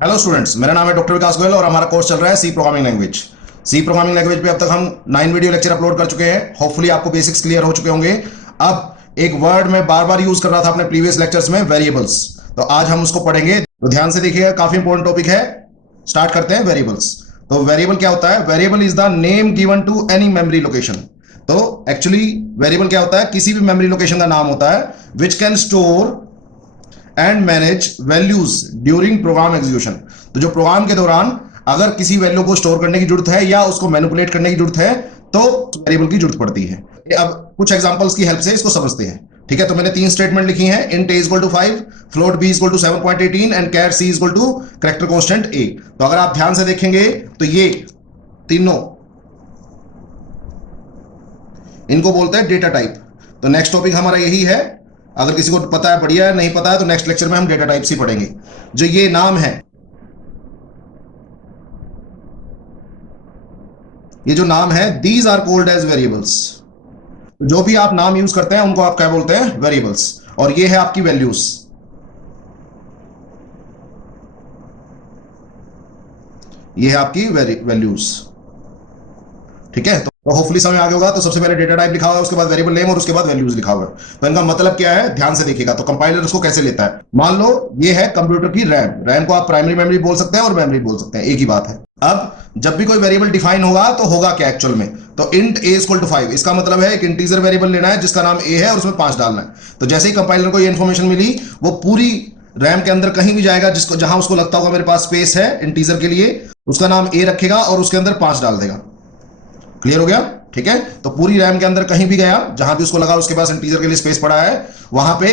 Hello students, मेरा नाम है डॉक्टर विकास गोयल और हमारा कोर्स चल रहा है C programming language. C programming language पे अब तक हम 9 वीडियो लेक्चर अपलोड कर चुके हैं। होपफुली आपको बेसिक्स क्लियर हो चुके होंगे। अब एक वर्ड में बार बार यूज कर रहा था अपने प्रीवियस लेक्चर्स में, वेरिएबल्स। तो आज हम उसको पढ़ेंगे, तो ध्यान से देखिएगा, काफी इंपॉर्टेंट टॉपिक है। स्टार्ट करते हैं वेरिएबल्स। तो वेरिएबल क्या होता है? Variable is the name given to any memory location. तो एक्चुअली वेरिएबल क्या होता है? किसी भी मेमोरी लोकेशन का नाम होता है which can store and manage values during program execution. तो जो प्रोग्राम के दौरान अगर किसी वैल्यू को स्टोर करने की जरूरत है या उसको मैनिपुलेट करने की जरूरत है तो वेरिएबल की जरूरत पड़ती है। अब कुछ एग्जांपल्स की हेल्प से इसको समझते हैं। ठीक है, तो मैंने 3 स्टेटमेंट लिखी हैं। Int a equal to 5, float b equal to 7.18 and char c equal to character constant a। तो अगर आप ध्यान से देखेंगे तो ये तीनों, इनको बोलते हैं डेटा टाइप। तो नेक्स्ट टॉपिक हमारा यही है। अगर किसी को पता है बढ़िया है, नहीं पता है तो नेक्स्ट लेक्चर में हम डेटा टाइप्स ही पढ़ेंगे। जो ये नाम है, ये जो नाम है, these are called as variables. जो भी आप नाम यूज करते हैं उनको आप क्या बोलते हैं? वेरिएबल्स। और ये है आपकी वैल्यूज। ये है आपकी वैल्यूज। ठीक है, तो होपफुली समझ आ गया होगा। तो सबसे पहले डेटा टाइप लिखा हुआ है, उसके बाद वेरिएबल नेम और उसके बाद वैल्यूज लिखा हुआ है। तो इनका मतलब क्या है, ध्यान से देखिएगा। तो कंपाइलर उसको कैसे लेता है, मान लो ये है कंप्यूटर की रैम। रैम को आप प्राइमरी मेमोरी बोल सकते हैं और मेमोरी बोल सकते हैं, एक ही बात है। अब जब भी कोई वेरिएबल डिफाइन होगा तो होगा क्या एक्चुअल में? तो इंट a इक्वल टू 5, इसका मतलब है एक इंटीजर वेरिएबल लेना है जिसका नाम a है और उसमें 5 डालना है। तो जैसे ही कंपाइलर को ये इन्फॉर्मेशन मिली, वो पूरी रैम के अंदर कहीं भी जाएगा जिसको जहां उसको लगता होगा मेरे पास स्पेस है इंटीजर के लिए, उसका नाम a रखेगा और उसके अंदर 5 डाल देगा। क्लियर हो गया? ठीक है, तो पूरी रैम के अंदर कहीं भी गया, जहां भी उसको लगा उसके पास इंटीजर के लिए स्पेस पड़ा है, वहां पे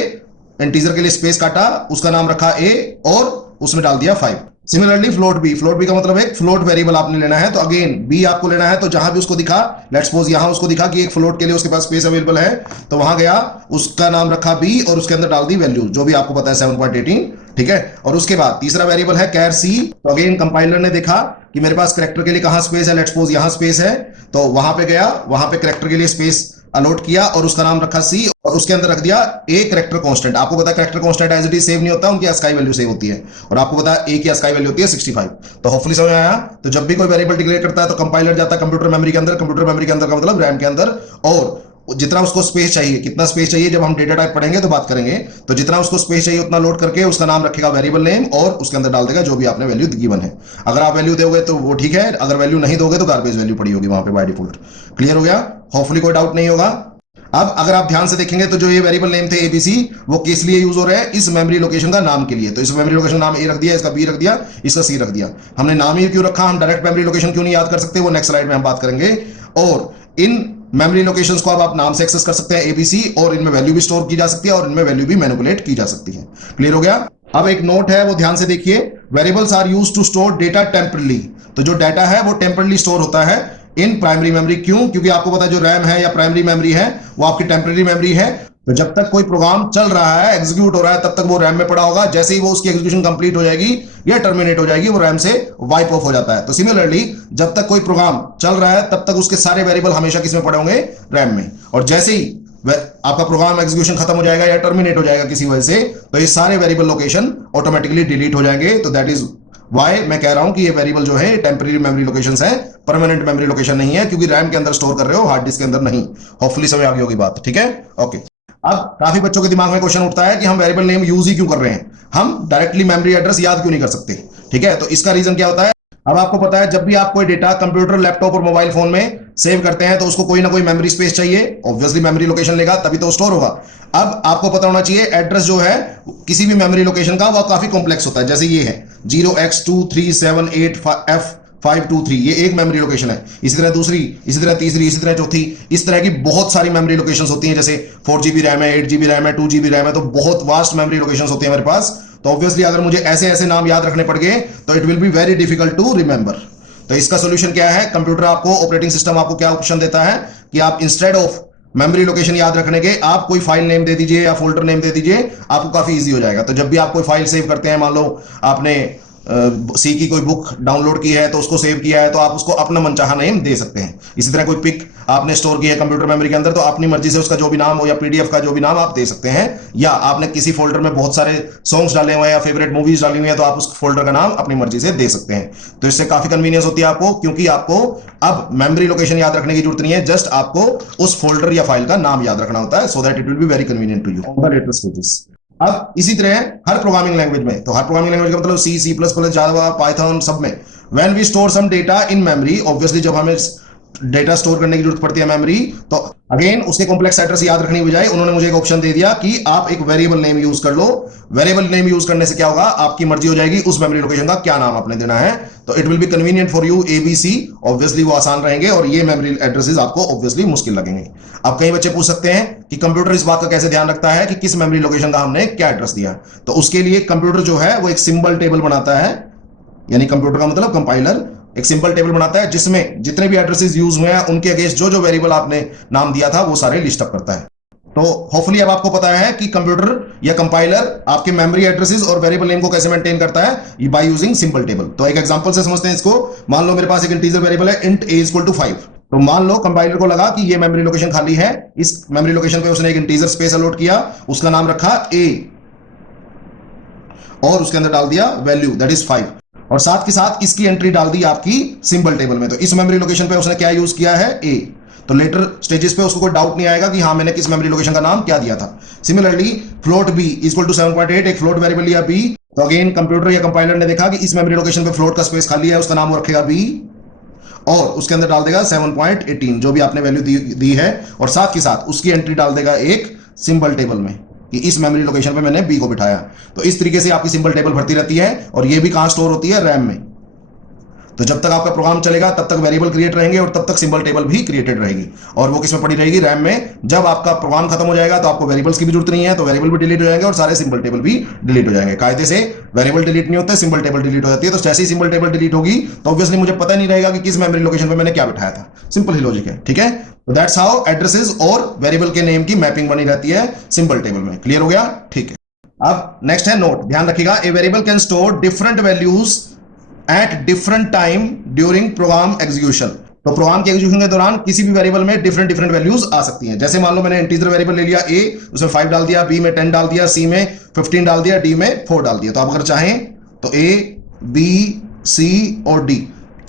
इंटीजर के लिए स्पेस काटा, उसका नाम रखा a और उसमें डाल दिया 5। Similarly float b, float b का मतलब एक फ्लोट वेरिएबल आपने लेना है। तो अगेन बी आपको लेना है, तो जहां भी उसको दिखा, लेट्स सपोज यहां उसको दिखा कि एक फ्लोट के लिए उसके पास स्पेस अवेलेबल है, तो वहां गया, उसका नाम रखा बी और उसके अंदर डाल दी वैल्यू जो भी आपको पता है 7.18। ठीक है, और उसके बाद तीसरा वेरिएबल है कैर सी। तो अगेन कंपाइलर ने देखा कि मेरे पास कैरेक्टर के लिए कहां स्पेस है, लेट्स सपोज यहां स्पेस है, तो वहां पे गया, वहां पे कैरेक्टर के लिए स्पेस अलॉट किया और उसका नाम रखा सी और उसके अंदर रख दिया ए कैरेक्टर कांस्टेंट। आपको पता है character constant as it is save नहीं होता, उनकी अस्काई वैल्यू सेव होती है, और आपको पता है ए की अस्काई वैल्यू होती है 65। तो होपफुली समझ आया। तो जब भी कोई वेरिएबल डिक्लेयर करता है तो कंपाइलर जाता है कंप्यूटर मेमोरी के अंदर। कंप्यूटर मेमोरी के अंदर का मतलब रैम के अंदर, और जितना उसको स्पेस चाहिए, कितना स्पेस चाहिए जब हम डेटा टाइप पढ़ेंगे तो बात करेंगे। तो जितना उसको स्पेस चाहिए उतना लोड करके उसका नाम रखेगा वेरिएबल नेम और उसके अंदर डाल देगा जो भी आपने वैल्यू गिवन है। अगर आप वैल्यू दोगे तो वो ठीक है, अगर वैल्यू नहीं दोगे तो गार्बेज वैल्यू पड़ी होगी वहां पे बाय डिफॉल्ट। क्लियर हो गया? होपफुली कोई डाउट नहीं होगा। अब अगर आप ध्यान से देखेंगे तो जो ये वेरिएबल नेम थे एबीसी, वो किस लिए यूज हो रहे हैं? इस मेमोरी लोकेशन का नाम के लिए। तो इस मेमोरी लोकेशन नाम ए रख दिया, इसका बी रख दिया, इसका सी रख दिया। हमने नाम ही क्यों रखा? हम डायरेक्ट मेमोरी लोकेशन क्यों नहीं याद कर सकते? वो नेक्स्ट स्लाइड में हम बात करेंगे। और इन मेमोरी लोकेशंस को अब आप नाम से एक्सेस कर सकते हैं एबीसी, और इनमें वैल्यू भी स्टोर की जा सकती है और इनमें वैल्यू भी मैनिपुलेट की जा सकती है। क्लियर हो गया? अब एक नोट है, वो ध्यान से देखिए। Variables are used to store data temporarily. तो जो डाटा है वो टेम्परली स्टोर होता है इन प्राइमरी मेमोरी। क्यों? क्योंकि आपको पता है जो रैम है या प्राइमरी मेमोरी है वो आपकी टेम्पररी मेमोरी है। तो जब तक कोई प्रोग्राम चल रहा है, एग्जीक्यूट हो रहा है, तब तक वो रैम में पड़ा होगा। जैसे ही वो उसकी एग्जीक्यूशन कंप्लीट हो जाएगी या टर्मिनेट हो जाएगी, वो रैम से वाइप ऑफ हो जाता है। तो सिमिलरली जब तक कोई प्रोग्राम चल रहा है तब तक उसके सारे वेरिएबल हमेशा किसमें पड़े होंगे? रैम में। और जैसे ही आपका प्रोग्राम एग्जीक्यूशन खत्म हो जाएगा या टर्मिनेट हो जाएगा किसी वजह से, तो ये सारे वेरिएबल लोकेशन ऑटोमेटिकली डिलीट हो जाएंगे। तो दैट इज वाई मैं कह रहा हूं कि ये वेरिएबल जो है टेम्पररी मेमोरी लोकेशंस है, परमानेंट मेमोरी लोकेशन नहीं है, क्योंकि रैम के अंदर स्टोर कर रहे हो, हार्ड डिस्क के अंदर नहीं। होपफुली समझ आ गई होगी बात। ठीक है, ओके। अब काफी बच्चों के दिमाग में क्वेश्चन उठता है कि हम वेरिएबल नेम यूज ही क्यों कर रहे हैं, हम डायरेक्टली मेमोरी एड्रेस याद क्यों नहीं कर सकते? ठीक है, तो इसका रीजन क्या होता है? अब आपको पता है जब भी आप कोई डेटा कंप्यूटर, लैपटॉप और मोबाइल फोन में सेव करते हैं तो उसको कोई ना कोई मेमोरी स्पेस चाहिए। ऑब्वियसली मेमोरी लोकेशन लेगा तभी तो स्टोर होगा। अब आपको पता होना चाहिए एड्रेस जो है किसी भी मेमोरी लोकेशन का वो काफी कॉम्प्लेक्स होता है। जैसे ये है 0x2378F523, ये एक मेमोरी लोकेशन है। इसी तरह दूसरी, इसी तरह तीसरी, इसी तरह चौथी, इस तरह की बहुत सारी मेमोरी लोकेशंस होती हैं। जैसे 4GB रैम है, 8GB रैम है, 2GB रैम है, तो बहुत वास्ट मेमोरी लोकेशंस होती है मेरे पास। तो ऑब्वियसली अगर मुझे ऐसे ऐसे नाम याद रखने पड़ गए तो it will be very difficult to remember. तो इसका सोल्यूशन क्या है? कंप्यूटर आपको, ऑपरेटिंग सिस्टम आपको क्या ऑप्शन देता है कि आप इंस्टेड ऑफ मेमोरी लोकेशन याद रखने के आप कोई फाइल नेम दे दीजिए या फोल्डर नेम दे दीजिए, आपको काफी इजी हो जाएगा। तो जब भी आप कोई फाइल सेव करते हैं, मान लो आपने सी की कोई बुक डाउनलोड की है तो उसको सेव किया है, तो आप उसको अपना मनचाहा नेम दे सकते हैं। इसी तरह कोई पिक आपने स्टोर की है कंप्यूटर मेमोरी के अंदर, तो अपनी मर्जी से उसका जो भी नाम हो या पीडीएफ का जो भी नाम आप दे सकते हैं। या आपने किसी फोल्डर में बहुत सारे सॉन्ग्स डाले हुए हैं या फेवरेट मूवीज डाली हुई है, तो आप उस फोल्डर का नाम अपनी मर्जी से दे सकते हैं। तो इससे काफी कन्वीनियंस होती है आपको, क्योंकि आपको अब मेमोरी लोकेशन याद रखने की जरूरत नहीं है, जस्ट आपको उस फोल्डर या फाइल का नाम याद रखना होता है, so that it will be very convenient to you on the latest pages. अब इसी तरह हर प्रोग्रामिंग लैंग्वेज में, तो हर प्रोग्रामिंग लैंग्वेज का मतलब C, C plus plus, Java, Python, सब में when we store some data in memory, obviously जब हमें डेटा स्टोर करने की जरूरत पड़ती है मेमोरी, तो अगेन उसके कॉम्प्लेक्स एड्रेस याद रखने की बजाय उन्होंने मुझे एक ऑप्शन दे दिया कि आप एक वेरिएबल नेम यूज कर लो। वेरिएबल नेम यूज करने से क्या होगा, आपकी मर्जी हो जाएगी उस मेमोरी लोकेशन का क्या नाम आपने देना है। तो it will be convenient for you ABC, obviously वो आसान रहेंगे, और ये मेमोरी एड्रेसेस आपको ऑब्वियसली मुश्किल लगेंगे। अब कई बच्चे पूछ सकते हैं कि कंप्यूटर इस बात का कैसे ध्यान रखता है कि किस मेमोरी लोकेशन का हमने क्या एड्रेस दिया। तो उसके लिए कंप्यूटर जो है वो एक सिंबल टेबल बनाता है, यानी कंप्यूटर का मतलब कंपाइलर एक सिंपल टेबल बनाता है जिसमें जितने भी एड्रेसेस यूज हुए हैं उनके अगेंस्ट जो जो वेरिएबल आपने नाम दिया था वो सारे लिस्ट अप करता है। तो होपफुली अब आपको पता है कि कंप्यूटर या कंपाइलर आपके मेमोरी एड्रेसेस और वेरिएबल नेम को कैसे मेंटेन करता है, बाय यूजिंग सिंपल टेबल। तो एक एग्जांपल से समझते हैं इसको। मान लो मेरे पास एक इंटीजर वेरिएबल है int a = 5, तो मान लो कंपाइलर को लगा कि ये मेमोरी लोकेशन खाली है, इस मेमोरी लोकेशन पे उसने एक इंटीजर स्पेस अलॉट किया, उसका नाम रखा a और उसके अंदर डाल दिया वैल्यू दैट इज 5, और साथ के साथ इसकी एंट्री डाल दी आपकी सिंबल टेबल में। तो इस मेमोरी लोकेशन पे उसने क्या यूज किया है, ए। तो लेटर स्टेजेस पे उसको कोई डाउट नहीं आएगा कि हाँ मैंने किस मेमोरी लोकेशन का नाम क्या दिया था। सिमिलरली फ्लोट b = 7.8, एक फ्लोट वेरिएबल लिया b, तो अगेन कंप्यूटर या कंपाइलर ने देखा कि इस मेमोरी लोकेशन पे फ्लोट का स्पेस खाली है, उसका नाम वो रखेगा b और उसके अंदर डाल देगा 7.18 जो भी आपने वैल्यू दी है, और साथ के साथ उसकी एंट्री डाल देगा एक सिंबल टेबल में कि इस मेमोरी लोकेशन पे मैंने बी को बिठाया। तो इस तरीके से आपकी सिंबल टेबल भरती रहती है, और ये भी कहां स्टोर होती है, रैम में। तो जब तक आपका प्रोग्राम चलेगा तब तक वेरिएबल क्रिएट रहेंगे और तब तक सिंबल टेबल भी क्रिएटेड रहेगी, और वो किसमें पड़ी रहेगी, रैम में। जब आपका प्रोग्राम खत्म हो जाएगा तो आपको वेरिएबल्स की भी जरूरत नहीं है, तो वेरिएबल भी डिलीट हो जाएंगे और सारे सिंबल टेबल भी डिलीट हो जाएंगे। कायदे से वेरिएबल डिलीट नहीं होते, सिंबल टेबल डिलीट हो जाती है। तो जैसे ही सिंबल टेबल डिलीट होगी तो ऑब्वियसली मुझे पता नहीं रहेगा कि किस मेमोरी लोकेशन पे मैंने क्या बिठाया था। सिंपल ही लॉजिक है, ठीक है। तो दैट्स हाउ एड्रेसेस और वेरिएबल के नेम की मैपिंग बनी रहती है सिंबल टेबल में। क्लियर हो गया, ठीक है। अब नेक्स्ट है नोट, ध्यान रखिएगा, a variable can store different values at different time during program execution. तो प्रोग्राम के एग्जीक्यूशन के दौरान किसी भी वेरिएबल में डिफरेंट डिफरेंट वैल्यूज आ सकती हैं। जैसे मान लो मैंने इंटीजर वेरिएबल ले लिया a, उसमें 5 डाल दिया, b में 10 डाल दिया, c में 15 डाल दिया, d में 4 डाल दिया। तो आप अगर चाहें तो a, b, c और d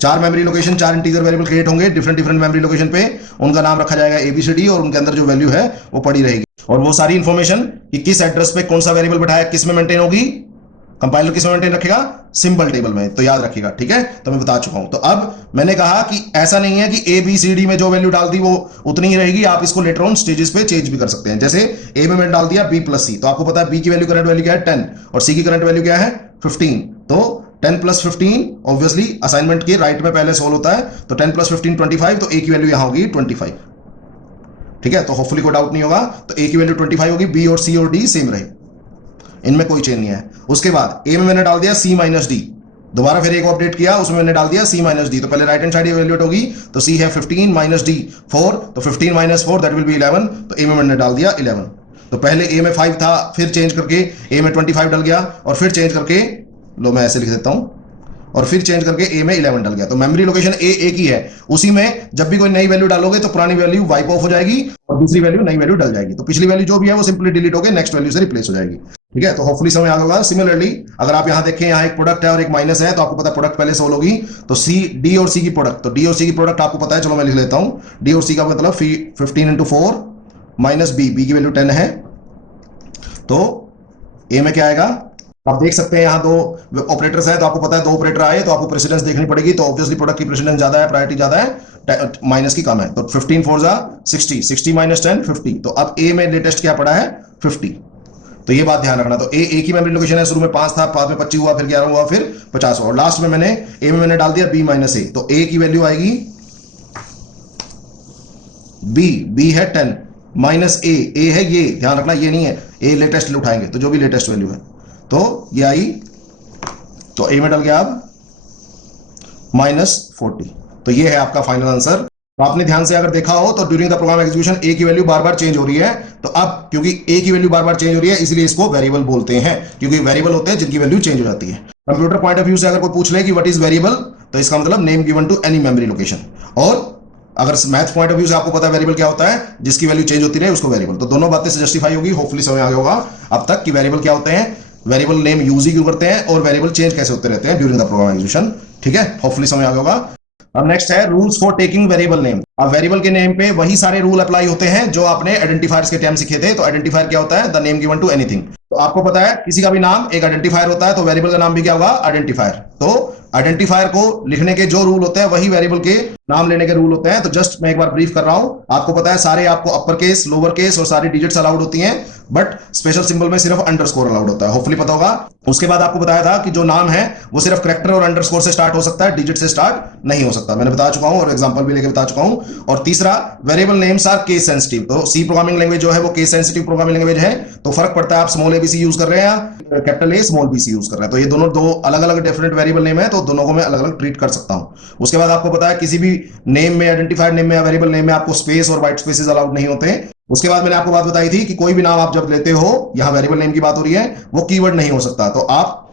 4 memory location, 4 integer variable create होंगे डिफरेंट डिफरेंट मेमोरी लोकेशन पे, उनका नाम रखा जाएगा ABCD और उनके अंदर जो वैल्यू है वो पड़ी रहेगी। और वो सारी इंफॉर्मेशन कि किस एड्रेस पे कौन सा वेरिएबल बैठाया किस में मेंटेन होगी, कंपाइलर किस में मेंटेन रखेगा, सिंबल टेबल में। तो याद रखिएगा, ठीक है। तो मैं बता चुका हूं। तो अब मैंने कहा कि ऐसा नहीं है कि ABCD में जो वैल्यू डाल दी वो उतनी ही रहेगी, आप इसको लेटर ऑन स्टेजेस पे चेंज भी कर सकते हैं। जैसे A में मैंने डाल दिया B + C, तो आपको पता है B की वैल्यू करंट वैल्यू क्या है 10 और C की करंट वैल्यू क्या है 15। तो 10 + 15 ऑब्वियसली असाइनमेंट के राइट में पहले सोल्व होता है, तो 10 + 15 25, तो A की वैल्यू यहां होगी 25, ठीक है। तो होपफुली कोई डाउट नहीं होगा। तो A की वैल्यू 25 होगी, B और C और D सेम रहे, इनमें कोई चेंज नहीं है। उसके बाद A में मैंने डाल दिया C - D, दोबारा फिर एक अपडेट किया, उसमें मैंने डाल दिया C - D, तो पहले राइट हैंड साइड इवैल्यूएट होगी, तो C है 15 - D 4, तो 15 - 4 दैट विल बी 11, तो A में मैंने डाल दिया 11। तो पहले A में 5 था, फिर चेंज करके A में 25 डल गया, और फिर चेंज करके, लो मैं ऐसे लिख देता हूं, और फिर चेंज करके A में 11 डल गया। तो मेमोरी लोकेशन A एक ही है, उसी में जब भी कोई नई वैल्यू डालोगे तो पुरानी वैल्यू वाइप ऑफ हो जाएगी और दूसरी वैल्यू नई वैल्यू डल जाएगी। तो पिछली वैल्यू जो भी है वो सिंपली डिलीट होकर नेक्स्ट वैल्यू से रिप्लेस हो जाएगी, ठीक है। तो होपफुली समझ आ गया। सिमिलरली अगर आप यहां देखें, यहां एक प्रोडक्ट है और एक माइनस है, तो आपको पता है प्रोडक्ट पहले सोल्व होगी, तो D और C की प्रोडक्ट, तो D और C की प्रोडक्ट आपको पता है, चलो मैं लिख लेता हूं। D और C का मतलब 15 × 4 - B की वैल्यू 10 है, तो A में क्या आएगा, आप देख सकते हैं यहां दो ऑपरेटर्स हैं, तो आपको पता है दो ऑपरेटर आए तो आपको प्रेसिडेंस देखनी पड़ेगी, तो ऑब्वियसली प्रोडक्ट की प्रेसिडेंस ज्यादा है, प्रायोरिटी ज्यादा है, माइनस की कम है। तो 15 × 4 = 60, 60 - 10 50। तो अब A में लेटेस्ट क्या पड़ा है 50, तो ये बात ध्यान रखना। तो A की मेमोरी लोकेशन है, शुरू में 5 था, बाद में 25 हुआ, फिर 11 हुआ, फिर 50 हुआ, और लास्ट में मैंने A में मैंने डाल दिया B - A, तो A की वैल्यू आएगी B है 10 A है ये, ध्यान रखना ये नहीं है A लेटेस्ट उठाएंगे, तो जो भी लेटेस्ट वैल्यू है, तो ये आई, तो A में डल गया अब -40। तो ये है आपका फाइनल आंसर। तो आपने ध्यान से अगर देखा हो तो during the program execution A की वैल्यू बार बार चेंज हो रही है। तो अब क्योंकि A की वैल्यू बार बार चेंज हो रही है इसलिए इसको वेरिएबल बोलते हैं, क्योंकि वेरिएबल होते हैं जिनकी वैल्यू चेंज हो जाती है। कंप्यूटर पॉइंट ऑफ व्यू से अगर कोई पूछ ले कि व्हाट इज वेरिएबल, तो इसका मतलब name given to any memory location. और अगर मैथ पॉइंट ऑफ व्यू से आपको पता है वेरिएबल क्या होता है, जिसकी वैल्यू चेंज होती रहे उसको वेरिएबल। तो दोनों बातें से जस्टिफाई होगी, होपफुली समझ आ गया होगा अब तक कि वेरिएबल क्या होते हैं, वेरिएबल नेम यूज ही क्यों करते हैं, और वेरिएबल चेंज कैसे होते रहते हैं ड्यूरिंग द प्रोग्राम एग्जीक्यूशन। ठीक है, होपफुली समझ आ गया होगा। अब नेक्स्ट है rules for taking variable name. अब वेरिएबल के नेम पे वही सारे रूल अप्लाई होते हैं जो आपने आइडेंटिफायर्स के टाइम सीखे थे। तो आइडेंटिफायर क्या होता है, the name given to anything. तो आपको पता है किसी का भी नाम एक आइडेंटिफायर होता है, तो वेरिएबल का नाम भी क्या होगा, आइडेंटिफायर। तो आइडेंटिफायर को लिखने के जो रूल होते हैं वही वेरिएबल के नाम लेने के रूल होते हैं। तो जस्ट मैं एक बार ब्रीफ कर रहा हूं, आपको पता है सारे आपको अपर केस, लोअर केस और सारी डिजिट्स अलाउड होती हैं, बट स्पेशल सिंबल में सिर्फ अंडरस्कोर अलाउड होता है, होपफुली पता होगा। उसके बाद आपको बताया था कि जो नाम है वो सिर्फ कैरेक्टर और अंडरस्कोर से स्टार्ट हो सकता है, डिजिट से स्टार्ट नहीं हो सकता, मैंने बता चुका हूं और एग्जांपल भी लेके बता चुका हूं। और तीसरा, variable names are case sensitive. तो सी प्रोग्रामिंग लैंग्वेज जो है वो केस सेंसिटिव प्रोग्रामिंग लैंग्वेज है। तो फर्क पड़ता है आप स्मॉल एबीसी यूज कर रहे हैं या capital A small BC use कर रहे हैं। तो ये दोनों दो अलग अलग डिफरेंट वेरिएबल नेम है, तो दोनों को मैं अलग अलग ट्रीट कर सकता हूं। उसके बाद आपको पता है किसी भी नेम में, आइडेंटिफाइड नेम में या वेरिएबल नेम में आपको स्पेस और व्हाइट स्पेसेस अलाउड नहीं होते। उसके बाद मैंने आपको बात बताई थी कि कोई भी नाम आप जब लेते हो, यहां वेरिएबल नेम की बात हो रही है, वो कीवर्ड नहीं हो सकता। तो आप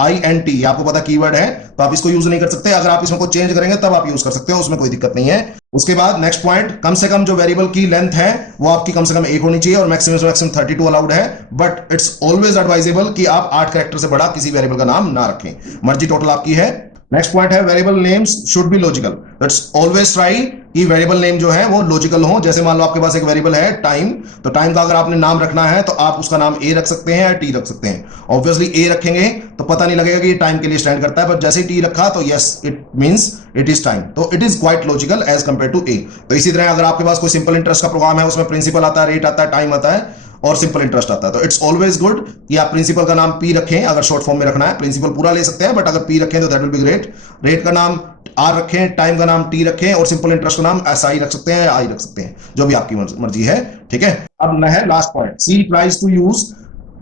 INT आपको पता कीवर्ड है, तो आप इसको यूज नहीं कर सकते। अगर आप इसमें को चेंज करेंगे तब आप यूज कर सकते हो, उसमें कोई दिक्कत नहीं है। उसके बाद नेक्स्ट पॉइंट, कम से कम जो वेरिएबल की लेंथ है वो आपकी कम से कम 1 होनी चाहिए और मैक्सिमम से मैक्सिमम 32 अलाउड है। बट इट्स ऑलवेज एडवाइजेबल कि आप 8 कैरेक्टर से बड़ा किसी वेरिएबल का नाम ना रखें, मर्जी टोटल आपकी है। नेक्स्ट पॉइंट है variable names should be logical. It's always try कि वेरिएबल नेम जो है वो लॉजिकल हो। जैसे मान लो आपके पास एक वेरिएबल है टाइम, तो टाइम का अगर आपने नाम रखना है तो आप उसका नाम ए रख सकते हैं या टी रख सकते हैं। ऑब्वियसली ए रखेंगे तो पता नहीं लगेगा कि ये टाइम के लिए स्टैंड करता है, पर जैसे ही टी रखा तो yes it means it is time. तो it is quite logical as compare to A. तो इसी तरह अगर आपके पास कोई सिंपल इंटरेस्ट का प्रोग्राम है, उसमें प्रिंसिपल आता है, रेट आता है, टाइम आता है और सिंपल इंटरेस्ट आता है, तो इट्स ऑलवेज गुड कि आप प्रिंसिपल का नाम पी रखें। अगर शॉर्ट फॉर्म में रखना है, प्रिंसिपल पूरा ले सकते हैं, बट अगर पी रखें तो that will be great. Rate का नाम आर रखें, टाइम का नाम टी रखें और सिंपल इंटरेस्ट का नाम SI रख सकते हैं या आई रख सकते हैं, जो भी आपकी मर्जी है। ठीक है, अब न है last point, C tries to use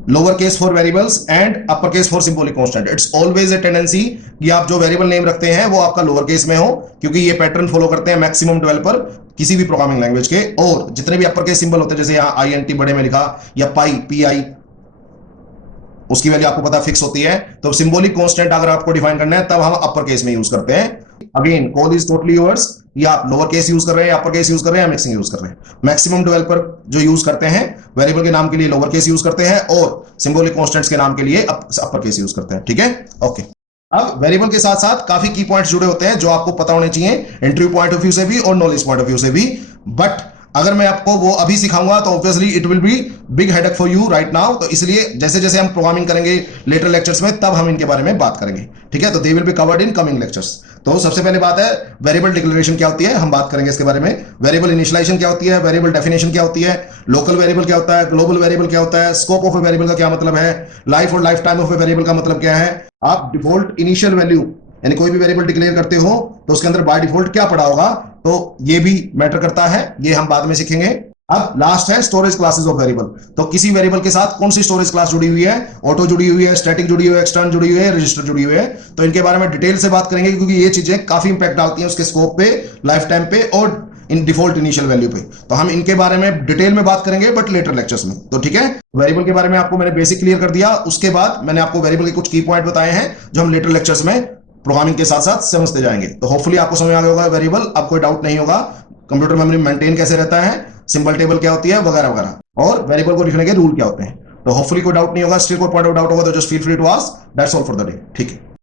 lower case for variables and upper case for symbolic constant. It's always a tendency कि आप जो वेरिएबल नेम रखते हैं वो आपका लोअर केस में हो, क्योंकि ये पैटर्न फॉलो करते हैं मैक्सिमम डेवलपर किसी भी प्रोग्रामिंग लैंग्वेज के। और जितने भी अपर केस सिंबल होते हैं, जैसे यहाँ INT बड़े में लिखा या पाई PI, उसकी वैल्यू आपको पता फिक्स होती है। तो सिंबॉलिक कांस्टेंट अगर आपको डिफाइन करना है तब हम अपर केस में यूज करते हैं। Again call is totally yours, या आप लोअर केस यूज कर रहे हैं, अपर केस यूज कर रहे हैं या मिक्सिंग यूज कर रहे हैं। मैक्सिमम डेवलपर जो यूज करते हैं वेरिएबल के नाम के लिए लोअर केस यूज करते हैं और सिंबॉलिक कांस्टेंट्स के नाम के लिए अपर केस यूज करते हैं। ठीक है, ओके। अब वेरिएबल के साथ साथ काफी की पॉइंट्स जुड़े होते हैं जो आपको पता होने चाहिए, इंटरव्यू पॉइंट ऑफ व्यू से भी और नॉलेज पॉइंट ऑफ व्यू से भी। बट अगर मैं आपको वो अभी सिखाऊंगा तो obviously it will B big headache for you right now. तो इसलिए जैसे जैसे हम प्रोग्रामिंग करेंगे लेटर लेक्चर्स में, तब हम इनके बारे में बात करेंगे। ठीक है, तो they will be covered in coming lectures. तो सबसे पहले बात है वेरिएबल डिक्लेरेशन क्या होती है, हम बात करेंगे इसके बारे में। वेरिएबल इनिशियलाइजेशन क्या होती है, वेरिएबल डेफिनेशन क्या होती है, लोकल वेरिएबल क्या होता है, ग्लोबल वेरिएबल क्या होता है, स्कोप ऑफ ए वेरिएबल का क्या मतलब है, लाइफ और life time of a variable का मतलब क्या है। आप डिफॉल्ट इनिशियल वैल्यू यानी कोई भी वेरिएबल डिक्लेयर करते हो तो उसके अंदर बाय डिफॉल्ट क्या पड़ा होगा, तो ये भी मैटर करता है, ये हम बाद में सीखेंगे। अब लास्ट है स्टोरेज क्लासेस ऑफ वेरिएबल। तो किसी वेरिएबल के साथ कौन सी स्टोरेज क्लास जुड़ी हुई है, ऑटो जुड़ी हुई है, स्टैटिक जुड़ी हुई है, एक्सटर्न जुड़ी हुई है, रजिस्टर जुड़ी हुई है। तो इनके बारे में डिटेल से बात करेंगे, क्योंकि ये चीजें काफी इंपैक्ट डालती हैं उसके स्कोप पे, लाइफ टाइम पे और इन डिफॉल्ट इनिशियल वैल्यू पे। तो हम इनके बारे में डिटेल में बात करेंगे बट लेटर लेक्चर्स में। तो ठीक है, वेरिएबल के बारे में आपको मैंने बेसिक क्लियर कर दिया। उसके बाद मैंने आपको वेरिएबल के कुछ की पॉइंट बताए हैं जो हम लेटर लेक्चर्स में प्रोग्रामिंग के साथ साथ समझते जाएंगे। तो होपफुली आपको समझ आ गया होगा वेरिएबल, अब कोई डाउट नहीं होगा। कंप्यूटर मेमोरी मेंटेन कैसे रहता है, सिंबल टेबल क्या होती है वगैरह वगैरह, और वेरिएबल को लिखने के रूल क्या होते हैं। तो होपफुली कोई डाउट नहीं होगा। स्टिल कोई पॉइंट ऑफ डाउट होगा तो just feel free to ask. That's all for the day. ठीक है।